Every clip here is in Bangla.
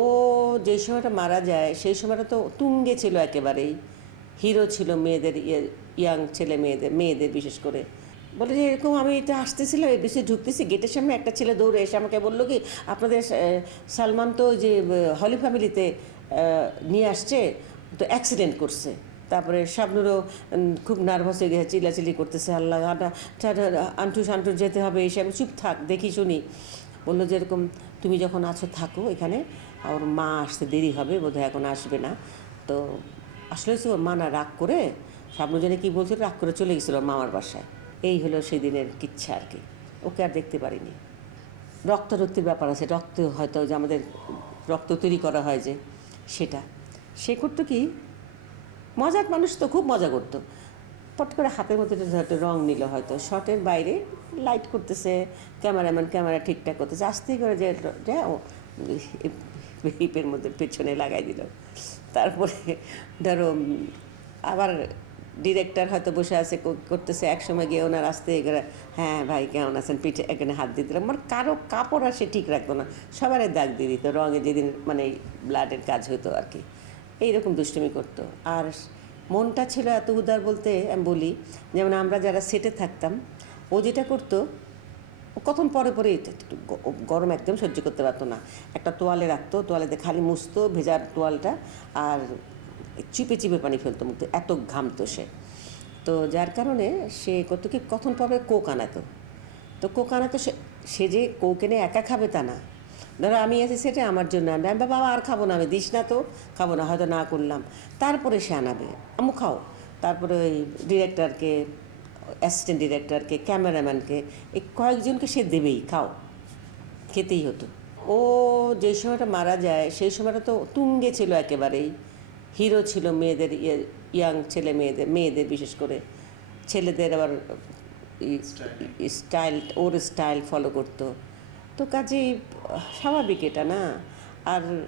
ও যে সময়টা মারা যায়, সেই সময়টা তো তুঙ্গে ছিল একেবারেই। হিরো ছিল মেয়েদের ইয়াং ছেলে মেয়েদের মেয়েদের বিশেষ করে। বলে যে এরকম আমি এটা আসতেছিলাম এবিসি ঢুকতেছি, গেটের সামনে একটা ছেলে দৌড়ে এসে আমাকে বলল কি, আপনাদের সালমান তো যে হলি ফ্যামিলিতে নিয়ে আসছে, তো অ্যাক্সিডেন্ট করছে। তারপরে শাবনুরও খুব নার্ভাস হয়ে গেছে, চিল্লাচিল্লি করতেছে, আল্লাহ, আটা আন্টু সান্টু যেতে হবে, এসে আমি চুপ থাক, দেখি শুনি। বলল যে এরকম, তুমি যখন আছো থাকো এখানে ওর মা আসতে দেরি হবে, বোধহয় এখন আসবে না। তো আসলে হচ্ছে ওর মা না রাগ করে জানে কী বলছিল, রাগ করে চলে গেছিল ওর মামার বাসায়। এই হলো সেদিনের কিচ্ছা আর কি। ওকে আর দেখতে পারিনি। রক্তারক্তির ব্যাপার আছে, রক্ত হয়তো যে আমাদের রক্ত তৈরি করা হয় যে সেটা। সে করতো কি, মজার মানুষ তো খুব মজা করতো। পট করে হাতের মধ্যে হয়তো রং নিল হয়তো। শর্টের বাইরে লাইট করতেছে ক্যামেরাম্যান ক্যামেরা ঠিকঠাক করতেছে, আস্তে করে যে হিপের মধ্যে পেছনে লাগাই দিল। তারপরে ধরো আবার ডিরেক্টর হয়তো বসে আছে করতেছে এক সময় গিয়ে ওনার আসতে এগিয়ে হ্যাঁ ভাই, কেমন আছেন? পিঠে এখানে হাত দিয়ে দিলাম। মানে কারও কাপড় আর সে ঠিক রাখতো না। সবারই দাগ দিয়ে দিত, রঙে যেদিন মানে ব্লাডের কাজ হতো আর কি। এইরকম দুষ্টুমি করতো। আর মনটা ছিল এত উদার বলতে আমি বলি, যেমন আমরা যারা সেটে থাকতাম, ও যেটা করতো কখন পরে পরে গরম একদম সহ্য করতে পারতো না। একটা তোয়ালে রাখতো, তোয়ালেতে খালি মুছতো, ভেজার তোয়ালটা আর চিপে চিপে পানি ফেলতো মুখতে এত ঘামতো সে। তো যার কারণে সে করতো কি কখন পাবে কোক আনাতো। তো কোক আনাতো সে সে যে কোক এনে একা খাবে তা না। ধরো আমি আছি সেটা আমার জন্য আনবে। আমি বাবা, আর খাব না, আমি দিস না তো, খাব না, হয়তো না করলাম। তারপরে সে আনাবে। আমু খাও। তারপরে ওই ডিরেক্টরকে অ্যাসিস্ট্যান্ট ডিরেক্টরকে ক্যামেরাম্যানকে এই কয়েকজনকে সে দেবেই, খাও। খেতেই হতো। ও যে সময়টা মারা যায়, সেই সময়টা তো তুঙ্গে ছিল একেবারেই। হিরো ছিল মেয়েদের, ইয়াং ছেলে মেয়েদের মেয়েদের বিশেষ করে। ছেলেদের আবার স্টাইল, ওর স্টাইল ফলো করতো। তো কাজেই স্বাভাবিক এটা, না? আর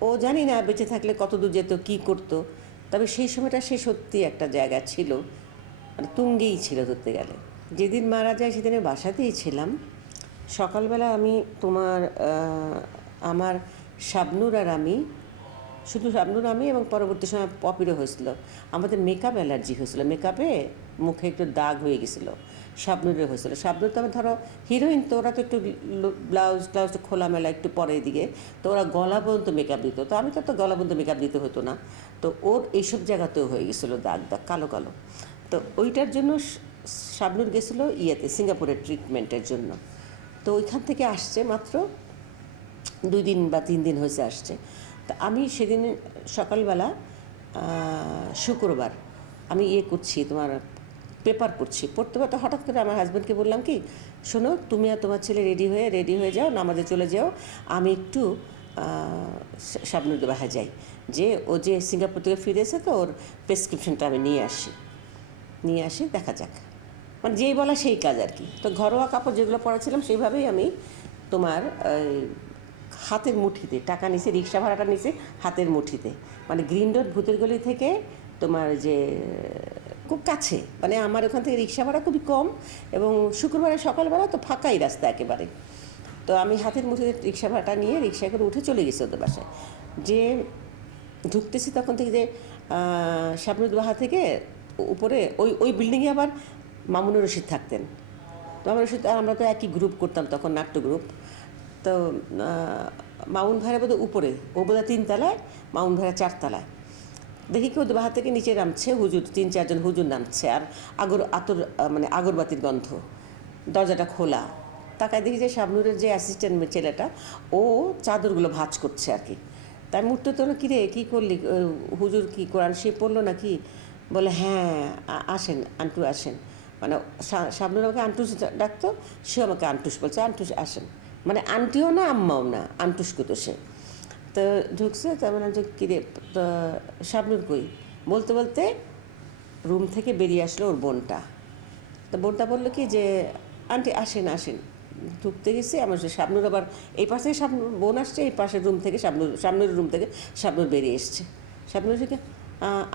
ও জানি না, বেঁচে থাকলে কত দূর যেত, কী করতো? তবে সেই সময়টা সে সত্যি একটা জায়গা ছিল। তুঙ্গেই ছিল ধরতে গেলে। যেদিন মারা যায় সেদিনে বাসাতেই ছিলাম। সকালবেলা আমি তোমার আমার শাবনুর আর আমি, শুধু শাবনুর, আমি এবং পরবর্তী সময় পপিরও হয়েছিল। আমাদের মেকআপ অ্যালার্জি হয়েছিল। মেকআপে মুখে একটু দাগ হয়ে গেছিল। শাবনুরের হয়েছিল। শাবনুর তো আমার ধরো হিরোইন তো ওরা তো একটু ব্লাউজ ট্লাউজ তো খোলামেলা একটু পরে দিকে তো ওরা গলা পর্যন্ত মেকআপ দিত। তো আমি তো তো গলা পর্যন্ত মেকআপ দিতে হতো না। তো ওর এইসব জায়গাতেও হয়ে গেছিল দাগ দাগ, কালো কালো। তো ওইটার জন্য শাবনুর গেছিল ইয়েতে, সিঙ্গাপুরের ট্রিটমেন্টের জন্য। তো ওইখান থেকে আসছে মাত্র দুই দিন বা তিন দিন হয়েছে আসছে। তা আমি সেদিন সকালবেলা শুক্রবার আমি ইয়ে করছি, তোমার পেপার পড়ছি। পড়তে পড়তে হঠাৎ করে আমার হাজব্যান্ডকে বললাম কি, শোনো, তুমি আর তোমার ছেলে রেডি হয়ে রেডি হয়ে যাও, নামাজে চলে যাও। আমি একটু শাবনুর বাসায় যাই। যে ও যে সিঙ্গাপুর থেকে ফিরে এসে তো ওর প্রেসক্রিপশনটা আমি নিয়ে আসি। নিয়ে আসি, দেখা যাক। মানে যেই বলা সেই কাজ আর কি। তো ঘরোয়া কাপড় যেগুলো পরেছিলাম সেইভাবেই আমি তোমার হাতের মুঠিতে, টাকা নিছে, রিক্সা ভাড়াটা নিছে, হাতের মুঠিতে। মানে গ্রিন রোড ভূতের গলি থেকে তোমার যে, খুব কাছে। মানে আমার ওখান থেকে রিক্সা ভাড়া খুবই কম এবং শুক্রবারে সকালবেলা তো ফাঁকাই রাস্তা একেবারে। তো আমি হাতের মুঠিতে রিক্সা ভাড়াটা নিয়ে রিক্সা করে উঠে চলে গেছি ওদের বাসায়। যে ঢুকতেছি তখন থেকে যে শাবনুর বাহা থেকে উপরে, ওই ওই বিল্ডিংয়ে আবার মামুনুর রশিদ থাকতেন। তো মামুনুর রশিদ, আর আমরা তো একই গ্রুপ করতাম তখন, নাট্য গ্রুপ তো মামুন ভাইরা বোধহয় উপরে, ও বোধহয় তিনতলায়, মামুন ভাইরা চারতলায়। দেখি কেউ ওদের বাহা থেকে নিচে নামছে, হুজুর, তিন, চারজন হুজুর নামছে, আর আগর, আতর মানে আগরবাতির গন্ধ। দরজাটা খোলা। তাকায় দেখি যে শাবনুরের যে অ্যাসিস্ট্যান্ট ছেলেটা, ও চাদরগুলো ভাঁজ করছে আর কি। তাই মুহূর্তে তো কী রে কী করলি? হুজুর কি কোরআন সে পড়ল নাকি? বলে হ্যাঁ আসেন, আন্টু আসেন। মানে শাবনুর আমাকে আন্টুস ডাকতো, সে আমাকে আন্টুস বলছে, আন্টুস, আসেন। মানে আন্টিও না, আম্মাও না আন্টুস কুতো সে। তো ঢুকছে, তার মানে যে কিরে শাবনুর কই? বলতে বলতে রুম থেকে বেরিয়ে আসলো ওর বোনটা। তো বোনটা বলল কি যে, আন্টি, আসেন আসেন। ঢুকতে গেছি, আমার শাবনুর আবার এই পাশে থেকে শাবনুর বোন আসছে, এই পাশের রুম থেকে শাবনুর, সামনের রুম থেকে শাবনুর বেরিয়ে এসছে। শাবনুর থেকে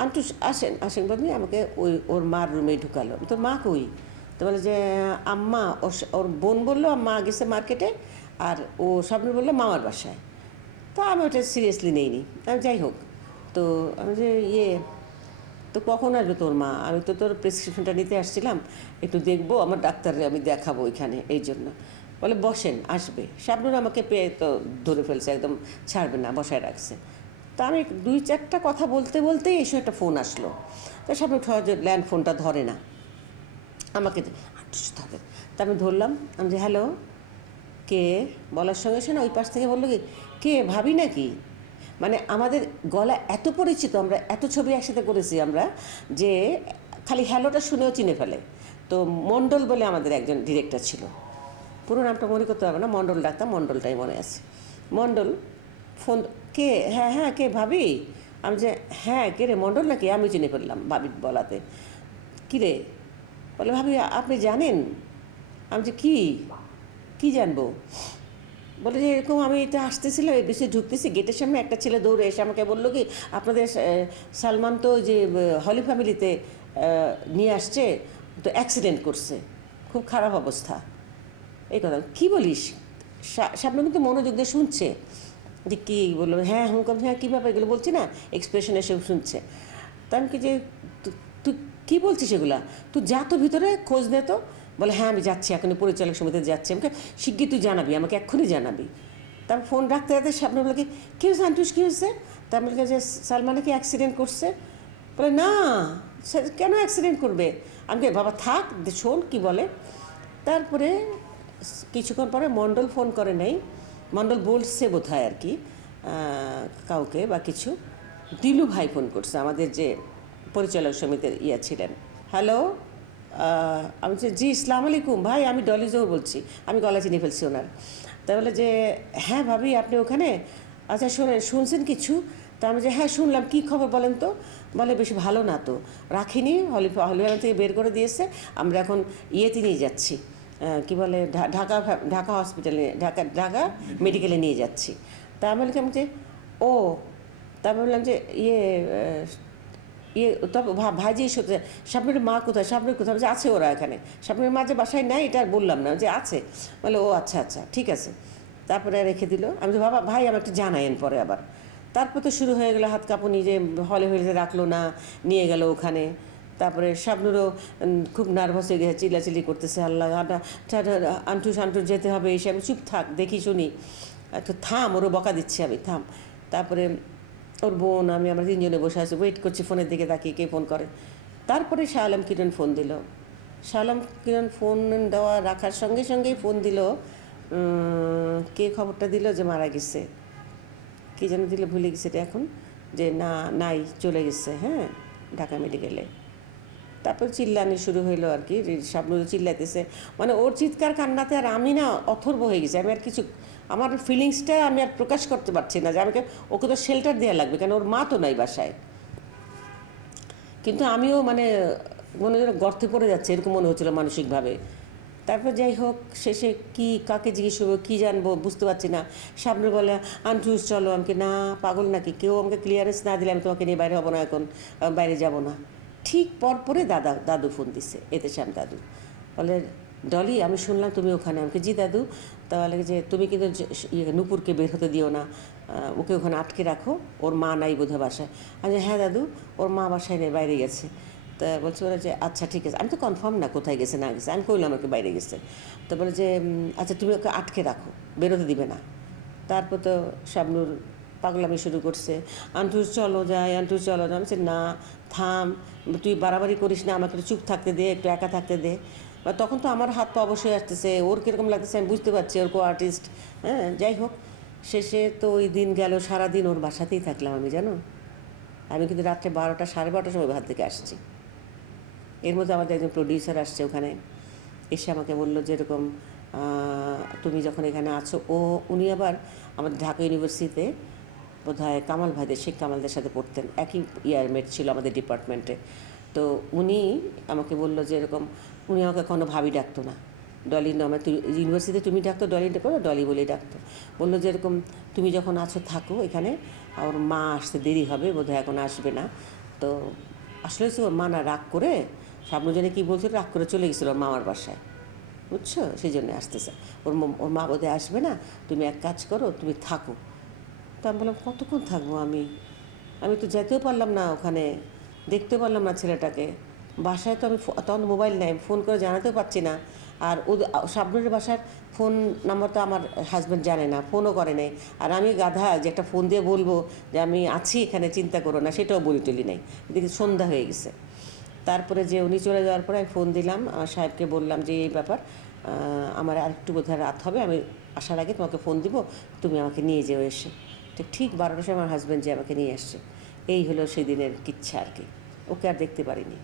আন্টু আসেন আসেন বাবু আমাকে ওই ওর মার রুমে ঢুকালো। তোর মা কই? তো বলে যে, আম্মা, ওর ওর বোন বলল মা গেছে মার্কেটে আর ও শাবনুর বলল, মামার বাসায়। তো আমি ওটা সিরিয়াসলি নেইনি। আমি যাই হোক। তো আমি যে ইয়ে তো কখন আসবে তোর মা? আমি তো তোর প্রেসক্রিপশনটা নিতে আসছিলাম, একটু দেখব, আমার ডাক্তারে আমি দেখাবো এখানে এই জন্য। বলে, বসেন, আসবে। শাবনুর আমাকে পেয়ে তো ধরে ফেলছে, একদম ছাড়বে না, বসায় রাখছে। তা আমি দুই চারটা কথা বলতে বলতেই এসে একটা ফোন আসলো। তো শাবনুর সহজে ল্যান্ড ফোনটা ধরে না। আমাকে আটশো হবে তা আমি ধরলাম, আমি যে, হ্যালো, কে? বলার সঙ্গে সে না ওই পাশ থেকে বলল কি, কে, ভাবি নাকি? মানে আমাদের গলা এত পরিচিত, আমরা এত ছবি একসাথে করেছি আমরা, যে খালি হ্যালোটা শুনেও চিনে ফেলে। তো মণ্ডল বলে আমাদের একজন ডিরেক্টর ছিল। পুরো নামটা মনে করতে হবে না মণ্ডল ডাক্তার মণ্ডলটাই মনে আছে। মণ্ডল ফোন কে? হ্যাঁ হ্যাঁ কে ভাবি? আমি যে হ্যাঁ কে রে, মণ্ডল নাকি? আমি চিনে ফেললাম ভাবি বলাতে। কী রে? বলে, ভাবি, আপনি জানেন? আমি যে, কী? কী জানব? বলে যে, এরকম আমি এটা আসতেছিলাম এবিসি ঢুকতেছি, গেটের সামনে একটা ছেলে দৌড়ে এসে আমাকে বলল কি, আপনাদের সালমান তো যে হলি ফ্যামিলিতে নিয়ে আসছে, তো অ্যাক্সিডেন্ট করছে। খুব খারাপ অবস্থা। এই কথা, কী বলিস? সামনে কিন্তু মনোযোগ দিয়ে শুনছে। যে কী বলল? হ্যাঁ হুম হ্যাঁ কী ব্যাপার এগুলো? বলছি না এক্সপ্রেশন এসে শুনছে। তা আমি কি যে তুই কী বলছিস এগুলা? তুই যা তো ভিতরে, খোঁজ নে তো। বলে হ্যাঁ আমি যাচ্ছি, এখনই পরিচালক সমিতিতে যাচ্ছি। আমাকে, শিগগির তুই জানাবি, আমাকে এক্ষুনি জানাবি। তারপর ফোন রাখতে রাখতে সামনে বলে, কি, কী হয়েছে আন্টুস কী হয়েছে? তার বলে যে সালমানে কি অ্যাক্সিডেন্ট করছে। বলে, না, সে কেন অ্যাক্সিডেন্ট করবে? আমাকে বাবা, থাক, শোন, কি বলে? তারপরে, কিছুক্ষণ পরে মণ্ডল ফোন করে নেই। মণ্ডল বলছে বোধ হয় আর কি কাউকে বা কিছু। দিলু ভাই ফোন করছে, আমাদের যে পরিচালক সমিতির ইয়া ছিলেন। হ্যালো আমি বলছি, জি ইসলাম আলাইকুম। ভাই, আমি ডলি জোর বলছি, আমি গলা চিনি ফেলছি ওনার। তাহলে যে হ্যাঁ ভাবি, আপনি ওখানে? আচ্ছা শোনেন, শুনছেন কিছু? তা আমি যে হ্যাঁ শুনলাম। কী খবর বলেন তো? বলে, বেশ ভালো না তো। রাখিনি, হলি, হলিওয়ালা থেকে বের করে দিয়েছে। আমরা এখন ইয়েতে নিয়ে যাচ্ছি। কি বলে ঢাকা ঢাকা হসপিটালে ঢাকা ঢাকা মেডিকেলে নিয়ে যাচ্ছি। তা আমি বললাম যে, ও, তা বললাম যে ইয়ে ইয়ে তবে ভা- ভাইজি সত্যি স্বপ্নের মা কোথায়? স্বপ্নের কোথায়? যে আছে ওরা এখানে। স্বপ্নের মা যে বাসায় নাই, এটা বললাম না। যে আছে। বলে ও আচ্ছা আচ্ছা ঠিক আছে। তারপরে রেখে দিল। আমি তো বাবা, ভাই, আমাকে জানায়েন পরে আবার। তারপর তো শুরু হয়ে গেলো, হাত কাঁপুনি যে হলে হলে রাখল না, নিয়ে গেল ওখানে। তারপরে শাবনুরও খুব নার্ভাস হয়ে গেছে, চিল্লাচিল্লি করতেছে, আল্লাহ আন্টু সান্টু যেতে হবে, এসে আমি চুপ থাক, দেখি, শুনি। তো থাম, ওরও বকা দিচ্ছি আমি, থাম। তারপরে ওর বোন, আমি, আমরা তিনজনে বসে আছি ওয়েট করছি ফোনের দিকে, তাকিয়ে কে ফোন করে। তারপরে শাহ আলম কিরণ ফোন দিল। শাহ আলম কিরণ ফোন দেওয়া রাখার সঙ্গে সঙ্গেই ফোন দিল কে খবরটা দিল যে মারা গেছে। কে যেন দিল, ভুলে গেছে এটা এখন। যে না, নাই, চলে গেছে হ্যাঁ ঢাকা মেডিকেলে তারপর চিল্লানি শুরু হইল আর কি স্বপ্ন চিল্লাইতেছে। মানে ওর চিৎকার কান্নাতে আর আমি না অথর্ব হয়ে গেছি। আমি আর কিছু, আমার ফিলিংসটা আমি আর প্রকাশ করতে পারছি না যে আমাকে, ওকে তো শেল্টার দেওয়া লাগবে, কেন ওর মা তো নাই বাসায়। কিন্তু আমিও মানে মনে যেন গর্তে পড়ে যাচ্ছে, এরকম মনে হচ্ছিল মানসিকভাবে। তারপর যাই হোক, শেষে কি, কাকে জিজ্ঞেস করব, কী জানব, বুঝতে পারছি না। সামনে বলে আন্টুস চলো, আমাকে না, পাগল নাকি? কেউ আমাকে ক্লিয়ারেন্স না দিলে আমি তোমাকে নিয়ে বাইরে হব না এখন, বাইরে যাব না। ঠিক পরপরে দাদা দাদু ফোন দিছে এতে শ্যাম দাদু। বলে ডলি আমি শুনলাম তুমি ওখানে। আমাকে জি দাদু। তাহলে যে তুমি কিন্তু ইয়ে, নূপুরকে বের হতে দিও না। ওকে ওখানে আটকে রাখো। ওর মা নাই বোধহয় বাসায়। আমি হ্যাঁ দাদু ওর মা বাসায় নেই বাইরে গেছে। তা বলছে ওরা যে আচ্ছা ঠিক আছে। আমি তো কনফার্ম না কোথায় গেছে না গেছে। আমি কইলাম আমাকে বাইরে গেছে। তো বলে যে আচ্ছা তুমি ওকে আটকে রাখো। বেরোতে দিবে না। তারপর তো শাবনুর পাগলামি শুরু করছে। আন্টু, চলো যাই, আন্টু, চলো যাই। আমি না, থাম। তুই বাড়াবাড়ি করিস না, আমাকে চুপ থাকতে দে, একটু একা থাকতে দে। বা তখন তো আমার হাত পা অবশ্যই আসতেছে। ওর কীরকম লাগতেছে আমি বুঝতে পারছি, ওর কো আর্টিস্ট। হ্যাঁ যাই হোক, শেষে তো ওই দিন গেল, সারাদিন ওর বাসাতেই থাকলাম আমি, জানো? আমি কিন্তু রাত্রে বারোটা, সাড়ে বারোটার সময় বাহার থেকে আসছি। এর মধ্যে আমাদের একজন প্রডিউসার আসছে ওখানে। এসে আমাকে বলল যেরকম তুমি যখন এখানে আছো, ও, উনি আবার আমাদের ঢাকা ইউনিভার্সিটিতে বোধহয় কামাল ভাইদের, শেখ কামালদের সাথে পড়তেন। একই ইয়ারমেট ছিল আমাদের ডিপার্টমেন্টে তো উনি আমাকে বলল যে এরকম, উনি আমাকে কোনো ভাবি ডাকতো না। ডলি নামে তুই ইউনিভার্সিটিতে তুমি ডাকতো, ডলি করো ডলি বলেই ডাকতো। বলল যে এরকম, তুমি যখন আছো থাকো এখানে ওর মা আসতে দেরি হবে, বোধহয় এখন আসবে না। তো আসলে ওর মা না রাগ করে, সামনে কী বলছিল, রাগ করে চলে গেছিল ওর মামার বাসায়। বুঝছ? সেই জন্য আসতেছে। ওর ওর মা বোধহয় আসবে না। তুমি এক কাজ করো, তুমি থাকো। আমি বললাম, কতক্ষণ থাকব আমি? আমি তো যেতেও পারলাম না ওখানে। দেখতে পারলাম না ছেলেটাকে। বাসায় তো আমি তখন মোবাইল নেই ফোন করে জানাতেও পারছি না। আর ওদের শাবনুরের বাসার ফোন নাম্বার তো আমার হাজব্যান্ড জানে না, ফোনও করে নাই। আর আমি গাধা যে একটা ফোন দিয়ে বলব যে আমি আছি এখানে, চিন্তা করো না, সেটাও বলি টলি নাই। দেখি সন্ধ্যা হয়ে গেছে। তারপরে যে উনি চলে যাওয়ার পরে আমি ফোন দিলাম সাহেবকে বললাম যে এই ব্যাপার আমার আরেকটু বোধহয় রাত হবে, আমি আসার আগে তোমাকে ফোন দিব, তুমি আমাকে নিয়ে যেও এসে। তো ঠিক বারোটার সময় আমার হাজব্যান্ড যে আমাকে নিয়ে আসছে, এই হলো সেদিনের কিচ্ছা আর কি। ওকে আর দেখতে পারিনি।